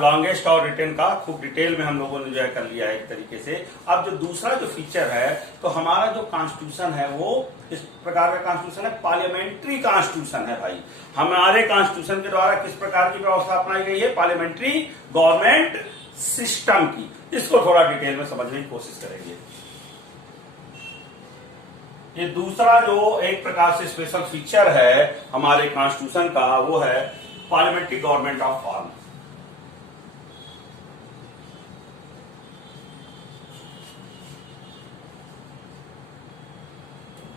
Longest और written का खूब डिटेल में हम लोगों ने जो है कर लिया है एक तरीके से। अब जो दूसरा जो फीचर है, तो हमारा जो कॉन्स्टिट्यूशन है वो इस प्रकार का कॉन्स्टिट्यूशन है, पार्लियामेंट्री कॉन्स्टिट्यूशन है भाई। हमारे कॉन्स्टिट्यूशन के द्वारा किस प्रकार की व्यवस्था अपनाई गई है? पार्लियामेंट्री गवर्नमेंट सिस्टम की। इसको थोड़ा डिटेल में समझने की कोशिश करेंगे। ये दूसरा जो एक प्रकार से स्पेशल फीचर है हमारे कॉन्स्टिट्यूशन का, वो है parliamentary government of form.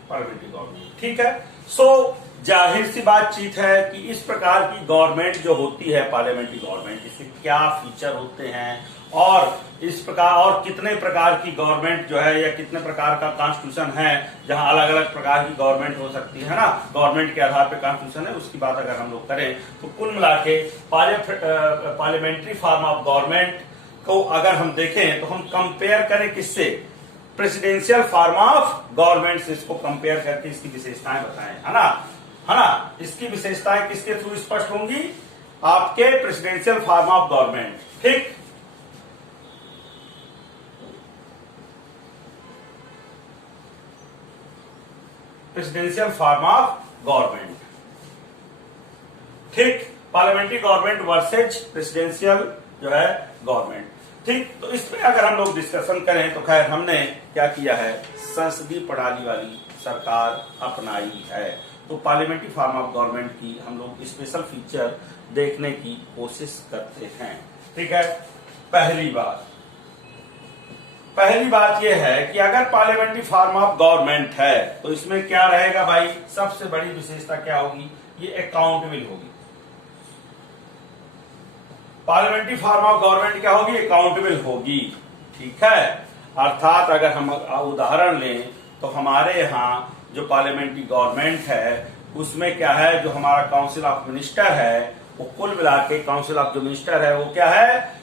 Parliamentary government, ठीक है। सो जाहिर सी बातचीत है कि इस प्रकार की गवर्नमेंट जो होती है पार्लियामेंट्री गवर्नमेंट, इसके क्या फीचर होते हैं और इस प्रकार और कितने प्रकार की गवर्नमेंट जो है या कितने प्रकार का कॉन्स्टिट्यूशन है जहां अलग अलग प्रकार की गवर्नमेंट हो सकती है ना, गवर्नमेंट के आधार पर कॉन्स्टिट्यूशन है, उसकी बात अगर हम लोग करें तो कुल मिला के पार्लियामेंट्री फॉर्म ऑफ गवर्नमेंट को अगर हम देखें तो हम कंपेयर करें किससे? प्रेसिडेंशियल फॉर्म ऑफ गवर्नमेंट से इसको कंपेयर करके इसकी विशेषताएं बताएं, है ना। इसकी विशेषताएं किसके थ्रू स्पष्ट होंगी? आपके प्रेसिडेंशियल फॉर्म ऑफ गवर्नमेंट, ठीक। प्रेसिडेंशियल फॉर्म ऑफ गवर्नमेंट, ठीक। पार्लियामेंट्री गवर्नमेंट वर्सेज प्रेसिडेंशियल जो है गवर्नमेंट, ठीक। तो इस पे अगर हम लोग डिस्कशन करें तो खैर हमने क्या किया है, संसदीय प्रणाली वाली सरकार अपनाई है। तो पार्लियामेंट्री फॉर्म ऑफ गवर्नमेंट की हम लोग स्पेशल फीचर देखने की कोशिश करते हैं, ठीक है। पहली बात यह है कि अगर पार्लियामेंट्री फॉर्म ऑफ गवर्नमेंट है तो इसमें क्या रहेगा भाई? सबसे बड़ी विशेषता क्या होगी? ये अकाउंटेबल होगी। पार्लियामेंट्री फॉर्म ऑफ गवर्नमेंट क्या होगी? अकाउंटेबल होगी, ठीक है। अर्थात अगर हम उदाहरण लें तो हमारे यहाँ जो पार्लियामेंट्री गवर्नमेंट है उसमें क्या है, जो हमारा काउंसिल ऑफ मिनिस्टर है वो कुल मिला के काउंसिल ऑफ जो मिनिस्टर है वो क्या है?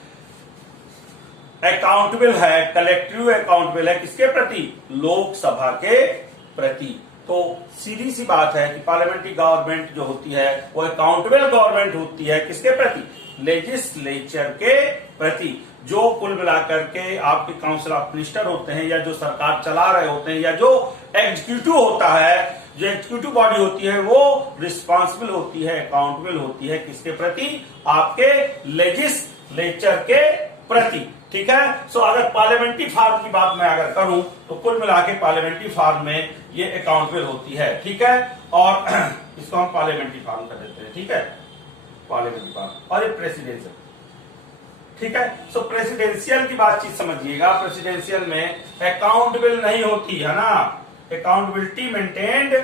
अकाउंटेबल है, कलेक्टिव अकाउंटेबल है किसके प्रति? लोकसभा के प्रति। तो सीधी सी बात है कि पार्लियामेंट्री गवर्नमेंट जो होती है वो अकाउंटेबल गवर्नमेंट होती है किसके प्रति? लेजिस्लेचर के प्रति। जो कुल मिलाकर के आपके काउंसिल ऑफ मिनिस्टर होते हैं या जो सरकार चला रहे होते हैं या जो एग्जीक्यूटिव होता है, जो एग्जीक्यूटिव बॉडी होती है वो रिस्पॉन्सिबल होती है, अकाउंटेबल होती है किसके प्रति? आपके लेजिस्लेचर के प्रति, ठीक है। सो अगर पार्लियामेंट्री फॉर्म की बात मैं अगर करूं तो कुल मिला के पार्लियामेंट्री फॉर्म में ये अकाउंटेबल होती है, ठीक है। और इसको हम पार्लियामेंट्री फॉर्म कर देते हैं, ठीक है, पार्लियामेंट्री फॉर्म। और ये प्रेसिडेंशियल, ठीक है। सो प्रेसिडेंशियल की बातचीत समझिएगा। प्रेसिडेंशियल में अकाउंटेबल नहीं होती है ना, अकाउंटेबिलिटी मेंटेन्ड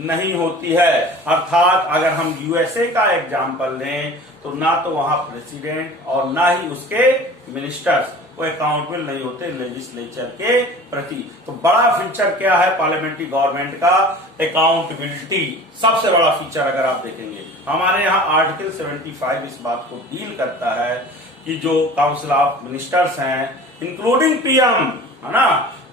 नहीं होती है। अर्थात अगर हम यूएसए का एग्जांपल लें तो ना तो वहां प्रेसिडेंट और ना ही उसके मिनिस्टर्स वो अकाउंटेबल नहीं होते लेजिस्लेचर के प्रति। तो बड़ा फीचर क्या है पार्लियामेंट्री गवर्नमेंट का? अकाउंटेबिलिटी। सबसे बड़ा फीचर अगर आप देखेंगे हमारे यहाँ आर्टिकल 75 इस बात को डील करता है कि जो काउंसिल ऑफ मिनिस्टर्स हैं इंक्लूडिंग पीएम, है ना,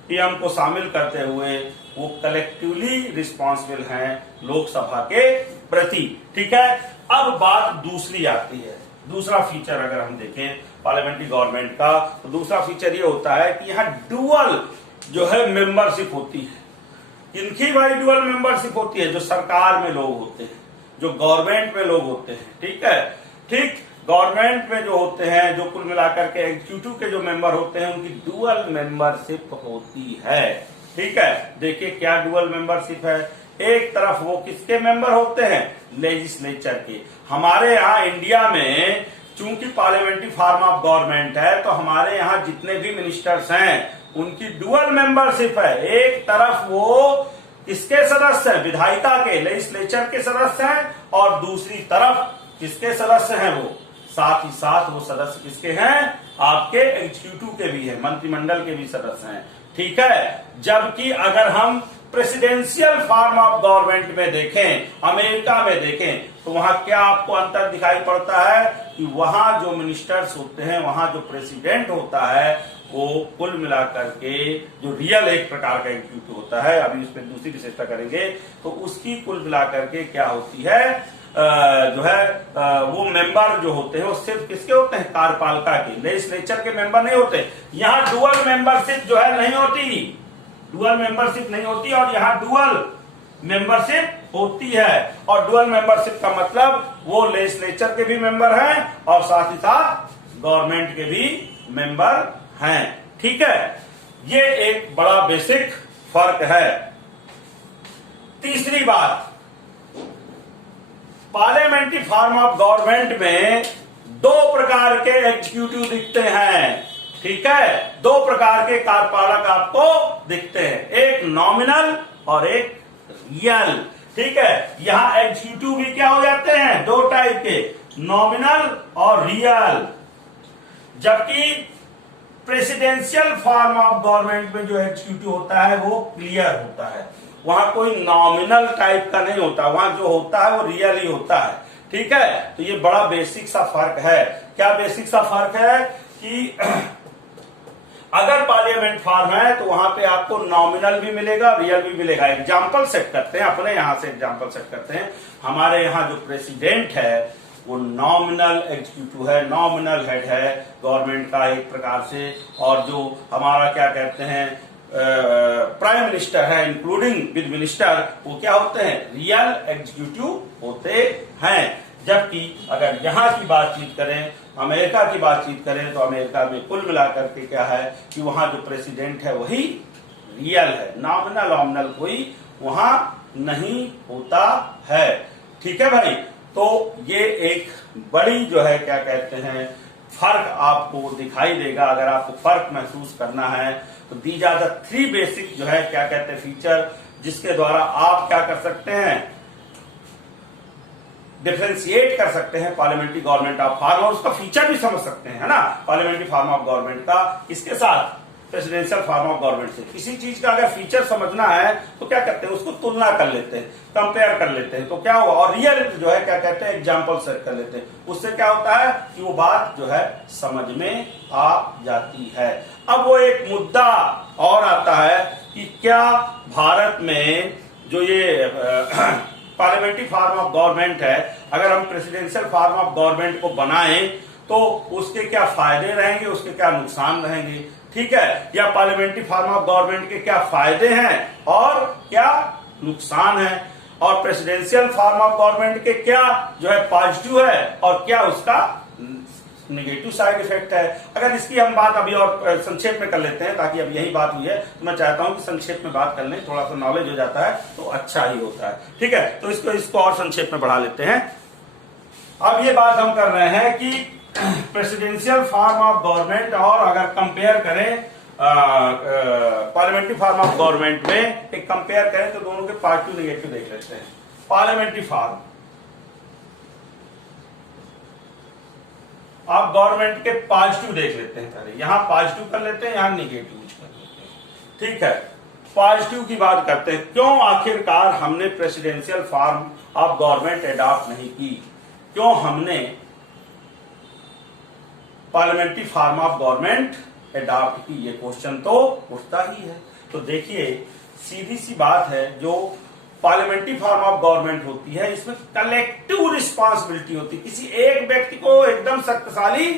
पीएम को शामिल करते हुए वो कलेक्टिवली रिस्पॉन्सिबल हैं लोकसभा के प्रति, ठीक है। अब बात दूसरी आती है, दूसरा फीचर अगर हम देखें पार्लियामेंट्री गवर्नमेंट का तो दूसरा फीचर ये होता है कि यहाँ डुअल जो है मेंबरशिप होती है। इनकी भाई डुअल मेंबरशिप होती है, जो सरकार में लोग होते हैं, जो गवर्नमेंट में लोग होते हैं, ठीक है, ठीक। गवर्नमेंट में जो होते हैं, जो कुल मिलाकर के एग्जीक्यूटिव के जो मेंबर होते हैं उनकी डुअल मेंबरशिप होती है, ठीक है। देखिए क्या डुअल मेंबरशिप है, एक तरफ वो किसके मेंबर होते हैं? लेजिस्लेचर के। हमारे यहाँ इंडिया में चूंकि पार्लियामेंट्री फॉर्म ऑफ गवर्नमेंट है तो हमारे यहाँ जितने भी मिनिस्टर्स हैं उनकी डुअल मेंबरशिप है। एक तरफ वो किसके सदस्य हैं? विधायिका के, लेजिस्लेचर के सदस्य हैं, और दूसरी तरफ किसके सदस्य हैं? वो साथ ही साथ वो सदस्य किसके हैं? आपके एग्जीक्यूटिव के भी हैं, मंत्रिमंडल के भी सदस्य हैं, ठीक है। जबकि अगर हम प्रेसिडेंशियल फॉर्म ऑफ गवर्नमेंट में देखें, अमेरिका में देखें, तो वहां क्या आपको अंतर दिखाई पड़ता है कि वहां जो मिनिस्टर्स होते हैं, वहां जो प्रेसिडेंट होता है वो कुल मिलाकर के जो रियल एक प्रकार का एग्जीक्यूटिव होता है, अभी उस पर दूसरी विशेषता करेंगे, तो उसकी कुल मिलाकर के क्या होती है? जो है वो मेंबर जो होते हैं वो सिर्फ किसके होते हैं, कार्यपालिका के, लेजिस्लेचर के मेंबर नहीं होते। यहाँ डुअल मेंबरशिप जो है नहीं होती, डुअल मेंबरशिप नहीं होती, और यहाँ डुअल मेंबरशिप होती है। और डुअल मेंबरशिप का मतलब वो लेजिस्लेचर के भी मेंबर हैं और साथ ही साथ गवर्नमेंट के भी मेंबर हैं। ठीक है, ये एक बड़ा बेसिक फर्क है। तीसरी बात, पार्लियामेंट्री फॉर्म ऑफ गवर्नमेंट में दो प्रकार के एग्जीक्यूटिव दिखते हैं। ठीक है, दो प्रकार के कार्यपालक आपको दिखते हैं, एक नॉमिनल और एक रियल। ठीक है, यहां एग्जीक्यूटिव भी क्या हो जाते हैं, दो टाइप के, नॉमिनल और रियल। जबकि प्रेसिडेंशियल फॉर्म ऑफ गवर्नमेंट में जो एग्जीक्यूटिव होता है वो क्लियर होता है, वहां कोई नॉमिनल टाइप का नहीं होता, वहां जो होता है वो रियल ही होता है। ठीक है, तो ये बड़ा बेसिक सा फर्क है। क्या बेसिक सा फर्क है कि अगर पार्लियामेंट फॉर्म है तो वहां पे आपको नॉमिनल भी मिलेगा, रियल भी मिलेगा। एग्जाम्पल सेट करते हैं, अपने यहां से एग्जाम्पल सेट करते हैं। हमारे यहां जो प्रेसिडेंट है वो नॉमिनल एग्जीक्यूटिव है, नॉमिनल हेड है गवर्नमेंट का एक प्रकार से, और जो हमारा क्या कहते हैं प्राइम मिनिस्टर है इंक्लूडिंग विद मिनिस्टर, वो क्या होते हैं, रियल एग्जीक्यूटिव होते हैं। जबकि अगर यहां की बातचीत करें, अमेरिका की बातचीत करें, तो अमेरिका में कुल मिलाकर के क्या है कि वहां जो प्रेसिडेंट है वही रियल है, नॉमिनल ऑमिनल कोई वहां नहीं होता है। ठीक है भाई, तो ये एक बड़ी जो है क्या कहते हैं फर्क आपको दिखाई देगा। अगर आपको फर्क महसूस करना है तो these are the three basic जो है क्या कहते हैं फीचर, जिसके द्वारा आप क्या कर सकते हैं, डिफरेंशिएट कर सकते हैं पार्लियामेंट्री गवर्नमेंट ऑफ फॉर्म, और उसका फीचर भी समझ सकते हैं, है ना, पार्लियामेंट्री फॉर्म ऑफ गवर्नमेंट का इसके साथ प्रेसिडेंशियल फॉर्म ऑफ गवर्नमेंट से। किसी चीज का अगर फीचर समझना है तो क्या करते हैं, उसको तुलना कर लेते हैं, कंपेयर कर लेते हैं, तो क्या हुआ, और रियल जो है क्या कहते हैं एग्जाम्पल सेट कर लेते हैं। उससे क्या होता है कि वो बात जो है समझ में आ जाती है। अब वो एक मुद्दा और आता है कि क्या भारत में जो ये पार्लियामेंट्री फॉर्म ऑफ गवर्नमेंट है, अगर हम प्रेसिडेंशियल फॉर्म ऑफ गवर्नमेंट को बनाएं तो उसके क्या फायदे रहेंगे, उसके क्या नुकसान रहेंगे। ठीक है, या पार्लियामेंट्री फॉर्म ऑफ गवर्नमेंट के क्या फायदे हैं और क्या नुकसान है, और प्रेसिडेंशियल फॉर्म ऑफ गवर्नमेंट के क्या जो है पॉजिटिव है और क्या उसका नेगेटिव साइड इफेक्ट है। अगर इसकी हम बात अभी और संक्षेप में कर लेते हैं, ताकि अब यही बात हुई है तो मैं चाहता हूं कि संक्षेप में बात कर लें, थोड़ा सा नॉलेज हो जाता है तो अच्छा ही होता है। ठीक है, तो इसको और संक्षेप में बढ़ा लेते हैं। अब ये बात हम कर रहे हैं कि प्रेसिडेंशियल फॉर्म ऑफ गवर्नमेंट और अगर कंपेयर करें पार्लियामेंट्री फॉर्म ऑफ गवर्नमेंट में एक कंपेयर करें तो दोनों के पॉजिटिव नेगेटिव देख लेते हैं। पार्लियामेंट्री फॉर्म आप गवर्नमेंट के पॉजिटिव देख लेते हैं, पहले यहां पॉजिटिव कर लेते हैं, यहां नेगेटिव कर लेते हैं। ठीक है, पॉजिटिव की बात करते हैं, क्यों आखिरकार हमने presidential form of government adopt नहीं की, क्यों हमने parliamentary form of government adopt की, ये क्वेश्चन तो उठता ही है। तो देखिए सीधी सी बात है, जो पार्लियामेंट्री फॉर्म ऑफ गवर्नमेंट होती है इसमें कलेक्टिव रिस्पांसिबिलिटी होती है, किसी एक व्यक्ति को एकदम शक्तिशाली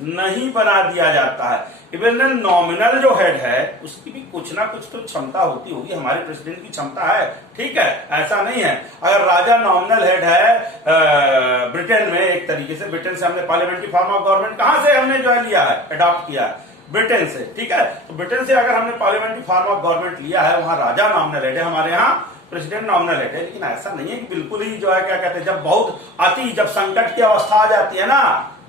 नहीं बना दिया जाता है। इवन नॉमिनल जो हेड है उसकी भी कुछ ना कुछ तो क्षमता होती होगी, हमारे प्रेसिडेंट की क्षमता है। ठीक है, ऐसा नहीं है, अगर राजा नॉमिनल हेड है ब्रिटेन में, एक तरीके से ब्रिटेन से हमने पार्लियामेंट्री फॉर्म ऑफ गवर्नमेंट कहां से हमने जो है लिया है, अडॉप्ट किया है, ब्रिटेन से। ठीक है, तो ब्रिटेन से अगर हमने पार्लियामेंट्री फॉर्म ऑफ गवर्नमेंट लिया है, वहां राजा नॉमिनल हेड है, हमारे यहाँ प्रेसिडेंट नॉमिनल हेड है। लेकिन ऐसा नहीं है कि बिल्कुल ही जो है क्या कहते हैं, जब बहुत जब संकट की अवस्था आ जाती है ना,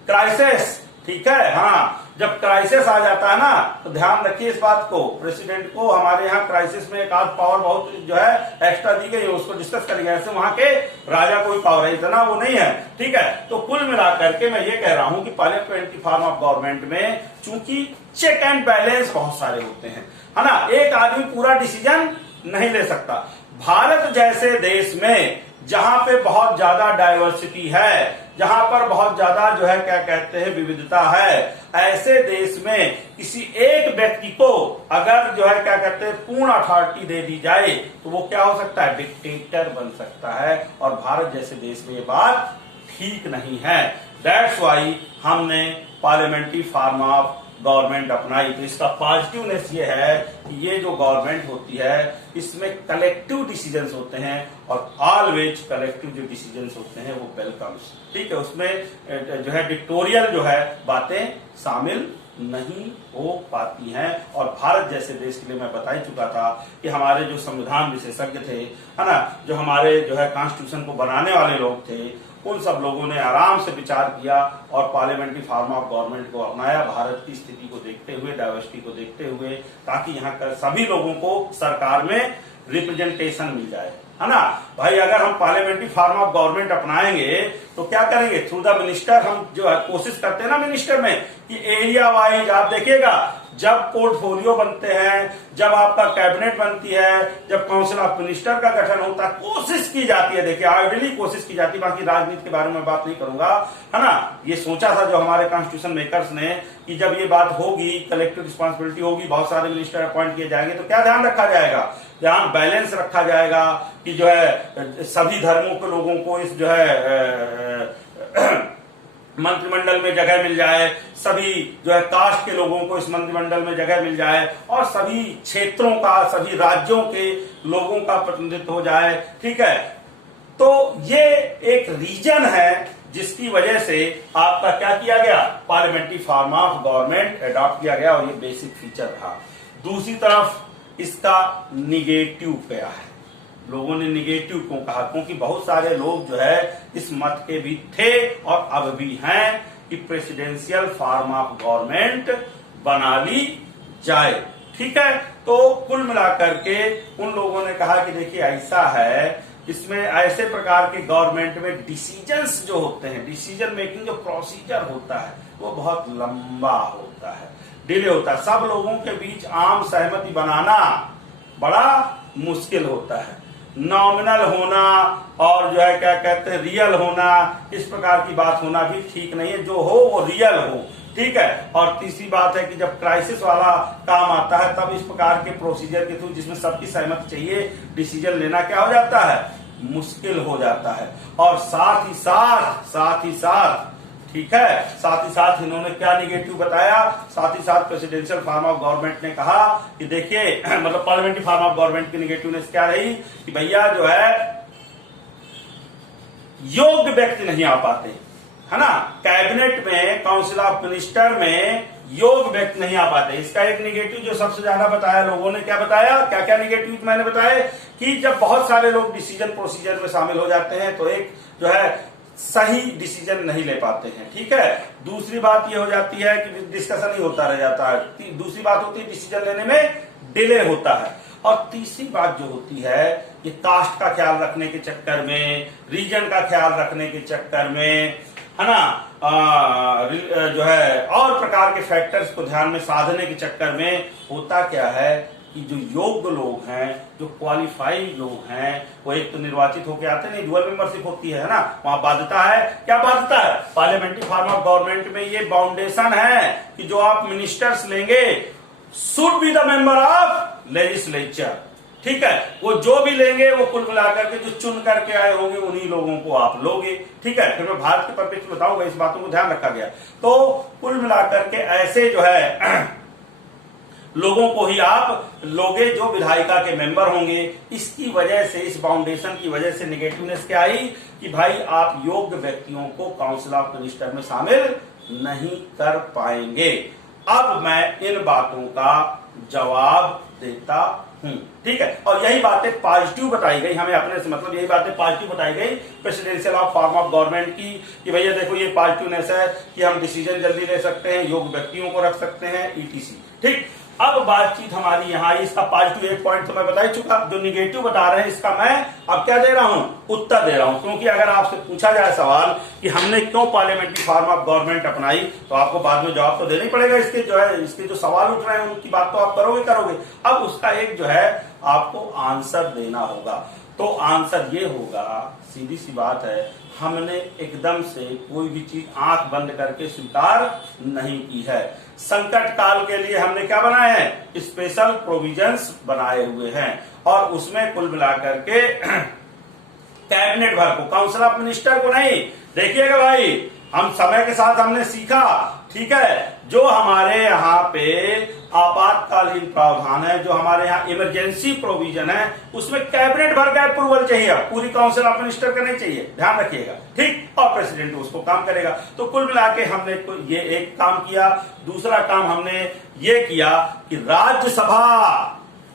क्राइसिस, ठीक है, हाँ, जब क्राइसिस आ जाता है ना, तो ध्यान रखिए इस बात को, प्रेसिडेंट को हमारे यहाँ क्राइसिस में एक आध पावर बहुत जो है एक्स्ट्रा दी गई है, उसको डिस्कस करेंगे। ऐसे वहां के राजा कोई पावर है, इतना वो नहीं है। ठीक है, तो कुल मिलाकर के मैं ये कह रहा हूं कि पार्लियामेंट्री फॉर्म ऑफ गवर्नमेंट में चूंकि चेक एंड बैलेंस बहुत सारे होते हैं, है ना, एक आदमी पूरा डिसीजन नहीं ले सकता। भारत जैसे देश में जहां पे बहुत ज्यादा डाइवर्सिटी है, जहां पर बहुत ज्यादा जो है क्या कहते हैं विविधता है, ऐसे देश में किसी एक व्यक्ति को अगर जो है क्या कहते हैं पूर्ण अथॉरिटी दे दी जाए तो वो क्या हो सकता है, डिक्टेटर बन सकता है। और भारत जैसे देश में ये बात ठीक नहीं है। दैट्स वाई हमने पार्लियामेंट्री फॉर्म ऑफ गवर्नमेंट अपनाई। तो इसका पॉजिटिवनेस ये है कि ये जो गवर्नमेंट होती है इसमें कलेक्टिव डिसीजंस होते हैं और ऑलवेज कलेक्टिव जो डिसीजंस होते हैं वो वेलकम्स, ठीक है, उसमें जो है डिक्टोरियल जो है बातें शामिल नहीं हो पाती हैं। और भारत जैसे देश के लिए मैं बता ही चुका था कि हमारे जो संविधान विशेषज्ञ थे, है ना, जो हमारे जो है कॉन्स्टिट्यूशन को बनाने वाले लोग थे, उन सब लोगों ने आराम से विचार किया और पार्लियामेंट्री फॉर्म ऑफ गवर्नमेंट को अपनाया, भारत की स्थिति को देखते हुए, डाइवर्सिटी को देखते हुए, ताकि यहाँ कर सभी लोगों को सरकार में रिप्रेजेंटेशन मिल जाए, है ना भाई। अगर हम पार्लियामेंट्री फॉर्म ऑफ गवर्नमेंट अपनाएंगे तो क्या करेंगे, थ्रू द मिनिस्टर हम जो है कोशिश करते हैं ना मिनिस्टर में कि एरिया वाइज आप देखिएगा, जब पोर्टफोलियो बनते हैं, जब आपका कैबिनेट बनती है, जब काउंसिल ऑफ मिनिस्टर का गठन होता है, कोशिश की जाती है, देखिए आइडियली कोशिश की जाती है, बाकी राजनीति के बारे में बात नहीं करूंगा, है ना। ये सोचा था जो हमारे कॉन्स्टिट्यूशन मेकर्स ने कि जब ये बात होगी, कलेक्टिव रिस्पॉन्सिबिलिटी होगी, बहुत सारे मिनिस्टर अपॉइंट किए जाएंगे, तो क्या ध्यान रखा जाएगा, ध्यान बैलेंस रखा जाएगा कि जो है सभी धर्मों के लोगों को इस जो है मंत्रिमंडल में जगह मिल जाए, सभी जो है कास्ट के लोगों को इस मंत्रिमंडल में जगह मिल जाए और सभी क्षेत्रों का, सभी राज्यों के लोगों का प्रतिनिधित्व हो जाए, ठीक है। तो ये एक रीजन है जिसकी वजह से आपका क्या किया गया, parliamentary form of government adopt किया गया और ये बेसिक फीचर था। दूसरी तरफ इसका निगेटिव क्या है, लोगों ने निगेटिव क्यों कहा, क्योंकि बहुत सारे लोग जो है इस मत के भी थे और अब भी हैं कि प्रेसिडेंशियल फॉर्म ऑफ गवर्नमेंट बना ली जाए, ठीक है। तो कुल मिलाकर के उन लोगों ने कहा कि देखिए ऐसा है, इसमें ऐसे प्रकार के गवर्नमेंट में डिसीजंस जो होते हैं, डिसीजन मेकिंग जो प्रोसीजर होता है वो बहुत लंबा होता है, डिले होता है, सब लोगों के बीच आम सहमति बनाना बड़ा मुश्किल होता है। नॉमिनल होना और जो है क्या कहते हैं रियल होना, इस प्रकार की बात होना भी ठीक नहीं है, जो हो वो रियल हो, ठीक है। और तीसरी बात है कि जब क्राइसिस वाला काम आता है तब इस प्रकार के प्रोसीजर के थ्रू जिसमें सबकी सहमति चाहिए, डिसीजन लेना क्या हो जाता है, मुश्किल हो जाता है। और साथ ही साथ ठीक है, साथ ही साथ इन्होंने क्या निगेटिव बताया, साथ ही साथ प्रेसिडेंशियल फॉर्म ऑफ गवर्नमेंट ने कहा कि देखिए मतलब पार्लियामेंट्री फॉर्म ऑफ गवर्नमेंट की निगेटिवनेस क्या रही कि भैया जो है योग्य व्यक्ति नहीं आ पाते, है ना, कैबिनेट में, काउंसिल ऑफ मिनिस्टर में योग्य व्यक्ति नहीं आ पाते। इसका एक निगेटिव जो सबसे ज्यादा बताया लोगों ने, क्या बताया, क्या क्या निगेटिव मैंने बताया कि जब बहुत सारे लोग डिसीजन प्रोसीजर में शामिल हो जाते हैं तो एक जो है सही डिसीजन नहीं ले पाते हैं, ठीक है। दूसरी बात ये हो जाती है कि डिस्कशन ही होता रह जाता है। दूसरी बात होती है डिसीजन लेने में डिले होता है। और तीसरी बात जो होती है ये कास्ट का ख्याल रखने के चक्कर में, रीजन का ख्याल रखने के चक्कर में, है ना, जो है और प्रकार के फैक्टर्स को ध्यान में साधने के चक्कर में होता क्या है कि जो योग्य लोग हैं, जो क्वालिफाइड लोग हैं, वो एक तो निर्वाचित होकर आते नहीं, डुअल मेंबरशिप होती है ना, वहां बाध्यता है, क्या बाध्यता है, पार्लियामेंट्री फॉर्म ऑफ गवर्नमेंट में ये बाउंडेशन है कि जो आप मिनिस्टर्स लेंगे should be the member of legislature, ठीक है। वो जो भी लेंगे वो कुल मिलाकर के जो चुन करके आए होंगे उन्हीं लोगों को आप लोगे, ठीक है। फिर मैं भारत के परिप्रेक्ष्य में बताऊंगा, इस बातों को ध्यान रखा गया। तो कुल मिलाकर के ऐसे जो है लोगों को ही आप लोगे जो विधायिका के मेंबर होंगे। इसकी वजह से, इस बाउंडेशन की वजह से निगेटिवनेस क्या आई कि भाई आप योग्य व्यक्तियों को काउंसिल ऑफ मिनिस्टर में शामिल नहीं कर पाएंगे। अब मैं इन बातों का जवाब देता हूं, ठीक है। और यही बातें पॉजिटिव बताई गई, हमें अपने से मतलब यही बातें पॉजिटिव बताई गई presidential of form of government की कि भैया देखो ये पॉजिटिवनेस है कि हम डिसीजन जल्दी ले सकते हैं, योग्य व्यक्तियों को रख सकते हैं, ईटीसी, ठीक। अब बातचीत हमारी यहाँ, इसका पॉजिटिव एक पॉइंट तो मैं बता ही चुका, जो निगेटिव बता रहे हैं इसका मैं अब क्या दे रहा हूं, उत्तर दे रहा हूं। क्योंकि अगर आपसे पूछा जाए सवाल कि हमने क्यों पार्लियामेंट्री फॉर्म ऑफ गवर्नमेंट अपनाई, तो आपको बाद में जवाब तो देना ही पड़ेगा। इसके जो है, इसके जो सवाल उठ रहे हैं उनकी बात तो आप करोगे। अब उसका एक जो है आपको आंसर देना होगा। तो आंसर ये होगा, सीधी सी बात है, हमने एकदम से कोई भी चीज आंख बंद करके स्वीकार नहीं की है। संकट काल के लिए हमने क्या बनाए हैं, स्पेशल प्रोविजंस बनाए हुए हैं, और उसमें कुल मिलाकर के कैबिनेट भर को, काउंसिल ऑफ मिनिस्टर को नहीं। देखिएगा भाई, हम समय के साथ हमने सीखा, ठीक है, जो हमारे यहाँ पे आपातकालीन प्रावधान है, जो हमारे यहाँ इमरजेंसी प्रोविजन है, उसमें कैबिनेट भर का अप्रूवल चाहिए, पूरी काउंसिल ऑफ मिनिस्टर का नहीं चाहिए, ध्यान रखिएगा, ठीक, और प्रेसिडेंट उसको काम करेगा। तो कुल मिला के हमने ये एक काम किया। दूसरा काम हमने ये किया कि राज्यसभा,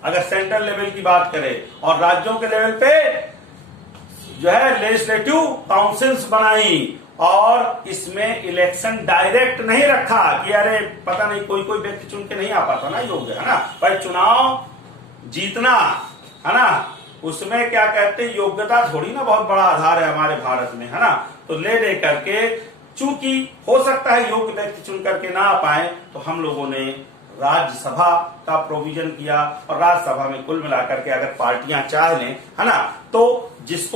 अगर सेंट्रल लेवल की बात करें, और राज्यों के लेवल पे जो है लेजिस्लेटिव काउंसिल्स बनाई, और इसमें इलेक्शन डायरेक्ट नहीं रखा कि अरे पता नहीं कोई व्यक्ति चुन के नहीं आ पाता ना, योग्य है ना भाई, चुनाव जीतना है ना, उसमें क्या कहते हैं, योग्यता थोड़ी ना बहुत बड़ा आधार है हमारे भारत में, है ना। तो ले करके, चूंकि हो सकता है योग्य व्यक्ति चुन करके ना आ पाए, तो हम लोगों ने राज्यसभा का प्रोविजन किया, और राज्यसभा में कुल मिलाकर के अगर पार्टियां चाह लें, है ना, तो जिस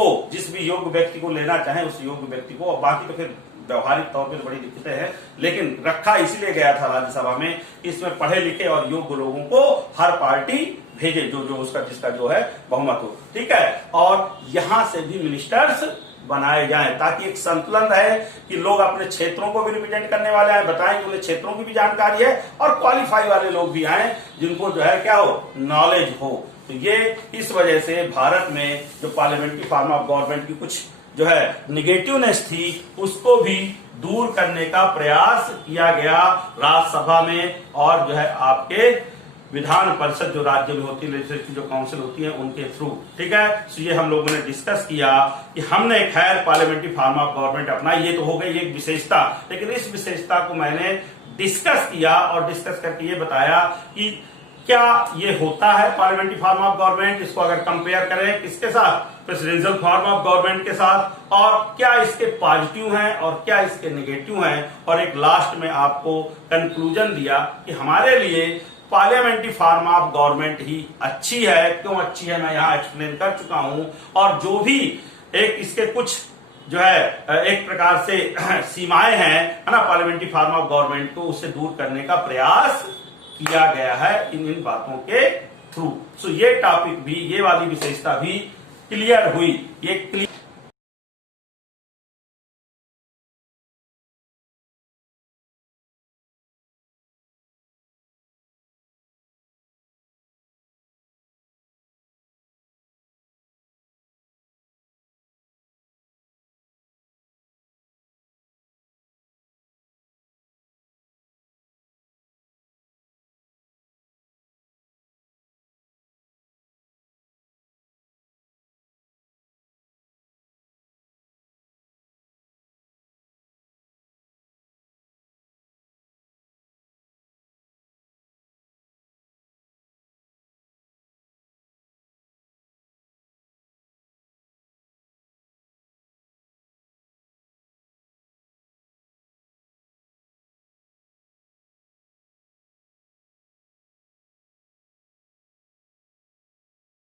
भी योग्य व्यक्ति को लेना चाहे उस योग्य व्यक्ति को, और बाकी तो फिर व्यवहारिक तौर पर बड़ी दिक्कतें हैं, लेकिन रखा इसलिए गया था राज्यसभा में, इसमें पढ़े लिखे और योग्य लोगों को हर पार्टी भेजे, जो उसका जिसका जो है बहुमत हो, ठीक है, और यहां से भी मिनिस्टर्स बनाए जाएं, ताकि एक संतुलन रहे कि लोग अपने क्षेत्रों को भी रिप्रेजेंट करने वाले आए, बताएं कि उन्हें क्षेत्रों की भी जानकारी है, और क्वालिफाई वाले लोग भी आए जिनको जो है क्या हो, नॉलेज हो। तो ये इस वजह से भारत में जो पार्लियामेंट्री फॉर्म ऑफ गवर्नमेंट की कुछ जो है निगेटिवनेस थी, उसको भी दूर करने का प्रयास किया गया राज्यसभा में, और जो है आपके विधान परिषद जो राज्य में होती है, लेजिस्लेटिव जो काउंसिल होती है, उनके थ्रू, ठीक है। तो ये हम लोगों ने डिस्कस किया कि हमने खैर पार्लियामेंट्री फॉर्म ऑफ गवर्नमेंट अपनाई, ये तो हो गई एक विशेषता, लेकिन इस विशेषता को मैंने डिस्कस किया, और डिस्कस करके ये बताया कि क्या ये होता है पार्लियामेंट्री फॉर्म ऑफ गवर्नमेंट, इसको अगर कंपेयर करें किसके साथ, प्रेसिडेंशियल फॉर्म ऑफ गवर्नमेंट के साथ, और क्या इसके पॉजिटिव हैं और क्या इसके नेगेटिव हैं, और एक लास्ट में आपको कंक्लूजन दिया कि हमारे लिए पार्लियामेंट्री फॉर्म ऑफ गवर्नमेंट ही अच्छी है। क्यों अच्छी है मैं यहां एक्सप्लेन कर चुका हूं, और जो भी एक इसके कुछ जो है एक प्रकार से सीमाएं हैं, है ना, पार्लियामेंट्री फॉर्म ऑफ गवर्नमेंट को, उससे दूर करने का प्रयास किया गया है इन बातों के थ्रू। सो ये टॉपिक भी, ये वाली विशेषता भी क्लियर हुई, ये